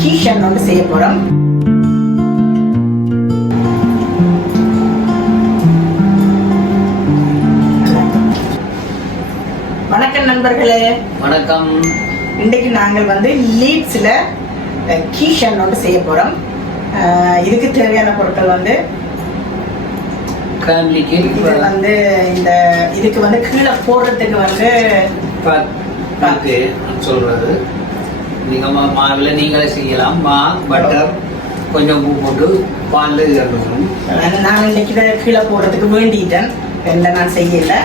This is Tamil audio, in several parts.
கீஷன் வந்து செய்ய போகிறோம் வணக்கம் நண்பர்களே. வணக்கம். இன்றைக்கு நாங்கள் வந்து லீட்ஸில் கீஷன் வந்து செய்ய போகிறோம் இதுக்கு தேவையான பொருட்கள் வந்து ஃபேமிலிக்கு இது வந்து இந்த இதுக்கு வந்து கீழே போடுறதுக்கு வந்து சொல்றது. நீங்கள் மாவில் நீங்களே செய்யலாம். மா பட்டர் கொஞ்சம் உப்பு போட்டு பால் இரண்டும் நான் இன்னைக்கு கீழே போடுறதுக்கு வேண்டிட்டேன். இல்லை நான் செய்யலை.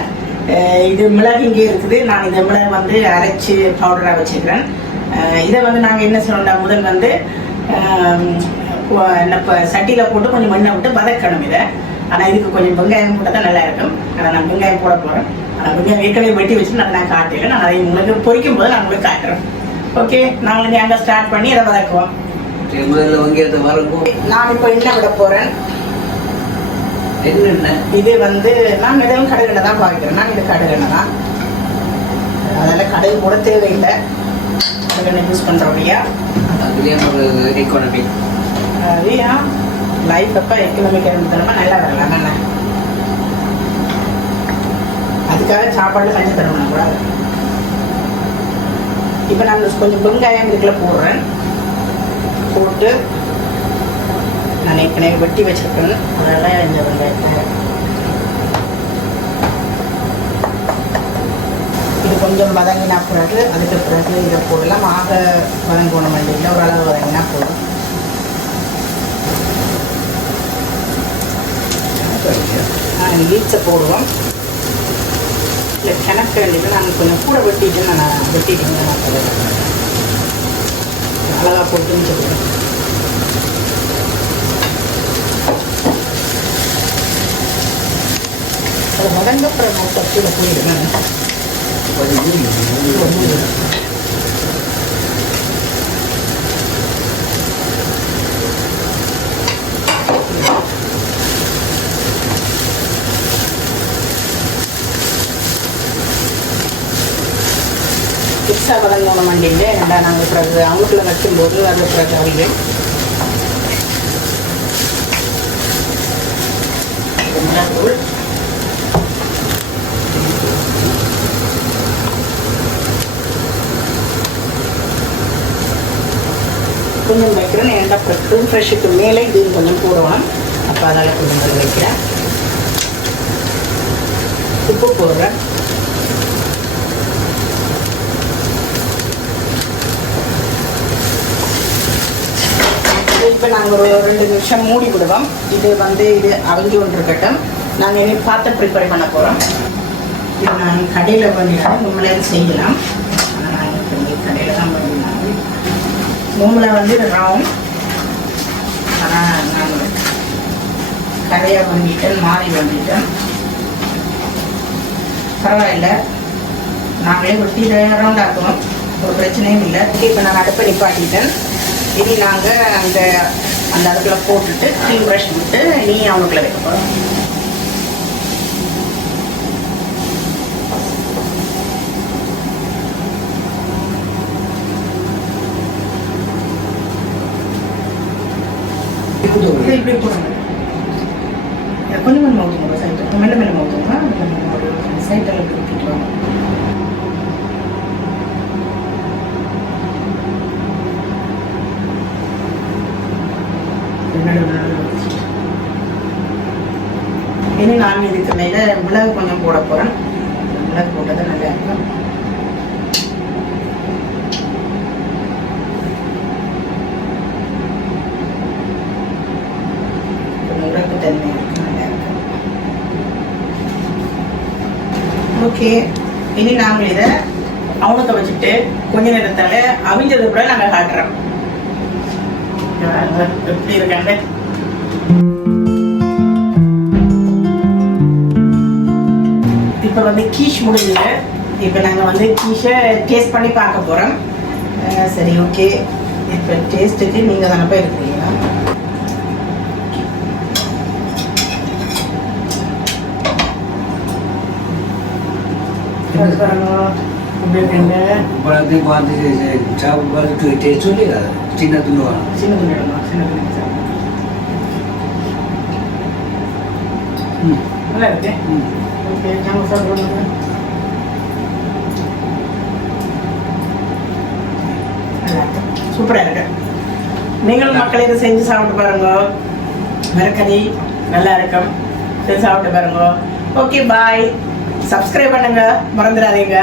இது மிளகு இங்கே இருக்குது. நான் இந்த மிளகு வந்து அரைச்சி பவுடராக வச்சுக்கிறேன். இதை வந்து நாங்கள் என்ன சொல்லணும் முதல் வந்து இப்போ சட்டியில் போட்டு கொஞ்சம் மண்ணை விட்டு வதக்கணும் இதை. ஆனால் இதுக்கு கொஞ்சம் வெங்காயம் போட்டால் தான் நல்லா இருக்கும். ஆனால் நான் வெங்காயம் போட போகிறேன் ஆனால் வெங்காயம் ஏற்கனவே வெட்டி வச்சு நான் நான் காட்டுறேன். நான் அதை உங்களுக்கு பொரிக்கும் போது நான் உங்களுக்கு காட்டுறேன். ஓகே நாங்கள் அங்கே ஸ்டார்ட் பண்ணி இதை வதக்குவோம் முதல்ல வெங்காயத்தை வறுக்கும் நான் இப்போ என்ன விட போகிறேன் என்னென்ன? இது வந்து நான் எதுவும் கடுகெண்ணெய் தான் பார்க்கிறேன் நான் இது கடுகெண்ணெய் தான். அதனால் கடுகு கூட தேவையில்லை. கடுகெண்ணெய் யூஸ் பண்ணுறோம் இல்லையா? அதுலேயும் ஒரு எக்கானமி அதுயா லைஃப் அப்போ எக்கனாமிக் இருந்ததுனா நல்லா வரலாம். என்ன? அதுக்காக சாப்பாடு கஞ்சி தரணும் கூடாது இப்போ நான் கொஞ்சம் வெங்காயம் இதுக்குள்ள போடுறேன். போட்டு நான் ஏற்கனவே வெட்டி வச்சிருக்கேன். அதனால் இந்த வெங்காயத்தை இது கொஞ்சம் வதங்கினா பிறகு அதுக்கு பிறகு இதை போடலாம். ஆக வதங்கணும் இல்லை. ஓரளவு வதங்கினா போதும். லீட்ஸை போடுவோம். இல்லை கிணக்க வேண்டியது நான் கொஞ்சம் கூட வெட்டிட்டு நான் வெட்டிட்டேங்க நான் சொல்லுறேன் அழகாக போட்டுன்னு சொல்லுவேன் அது மடங்கப்புறம் அப்புறம் நான் சட்டியில் போயிடுவேன் புதுசாக வதங்கணும் வண்டியில் ஏன்னா நாங்கள் பிறகு அவங்களுக்குள்ள வைக்கும்போது அது பிறகு அவியும் கொஞ்சம் வைக்கிறேன் ஏன்டா க்ரீம் ஃப்ரெஷ்ஷுக்கு மேலே இதுவும் கொஞ்சம் போடணும். அப்போ அதால் கொஞ்சம் வைக்கிறேன். உப்பு போடுறேன். இப்போ நாங்கள் ஒரு ரெண்டு நிமிஷம் மூடி விடுவோம். இது வந்து இது அவிஞ்சு கொண்டு இருக்கட்டும். நாங்கள் இனி பார்த்து ப்ரிப்பேர் பண்ண போகிறோம் இது நாங்கள் கடையில் பண்ணிடுறேன். நம்மளே செய்யலாம். ஆனால் நாங்கள் இப்போ கடையில் தான் பண்ணிடலாம் மூமில் வந்து இது ரவுண்ட் ஆனால் நாங்கள் கடையை பண்ணிட்டேன் மாறி பண்ணிட்டேன் பரவாயில்ல. நாங்களே ஒட்டி ரவுண்ட் ஆக்குவோம் ஒரு பிரச்சனையும் இல்லை. இப்போ நான் அடுப்பை நிப்பாட்டிட்டேன். இனி நாங்கள் அந்த அந்த அடுப்புல போட்டுட்டு க்ளீன் ப்ரஷ் விட்டு நீ அவனுக்குள்ள வைக்க போகிறோம் இப்படி போடுங்க கொஞ்சம் கொஞ்சம் ஊற்றுங்க சைட்டு மெல்ல மெல்ல ஊற்றுங்க சைட்டில் இப்படி ஊற்றிட்டு இனி நான் இதுக்கு மேலே மிளகு கொஞ்சம் போட போகிறேன் மிளகு போட்டது நல்லா இருக்கும். மிளகு தன்மை இருக்கு நல்லா இருக்கும். ஓகே இனி நாங்கள் இதை அவனுக்கு வச்சுட்டு கொஞ்ச நேரத்தால அவிஞ்சது கூட நாங்கள் காட்டுறோம். எப்படி இருக்காங்க? இப்போ வந்து கீஷ் முடிஞ்சது. இப்போ நாங்கள் வந்து கீஷை டேஸ்ட் பண்ணி பார்க்க போகிறோம் சரி ஓகே இப்போ டேஸ்ட்டுக்கு நீங்கள் தானே போய் இருக்கிறீங்களா இருக்குங்க பழத்தையும் பார்த்து சாப்பிட்டு டேஸ்ட் சொல்லி சின்ன துண்டு வேணும் சின்ன துணி எடுமா சின்ன துணி சாப்பிடு. ம். நல்லா இருக்கு? ம். ஓகே நம்ம சூப்பராக இருக்கு. நீங்களும் மக்கள் இதை செஞ்சு சாப்பிட்டு பாருங்க. மரக்கறி நல்லா இருக்கும். செஞ்சு சாப்பிட்டு பாருங்க. ஓகே பாய் சப்ஸ்கிரைப் பண்ணுங்க. மறந்துடாதீங்க.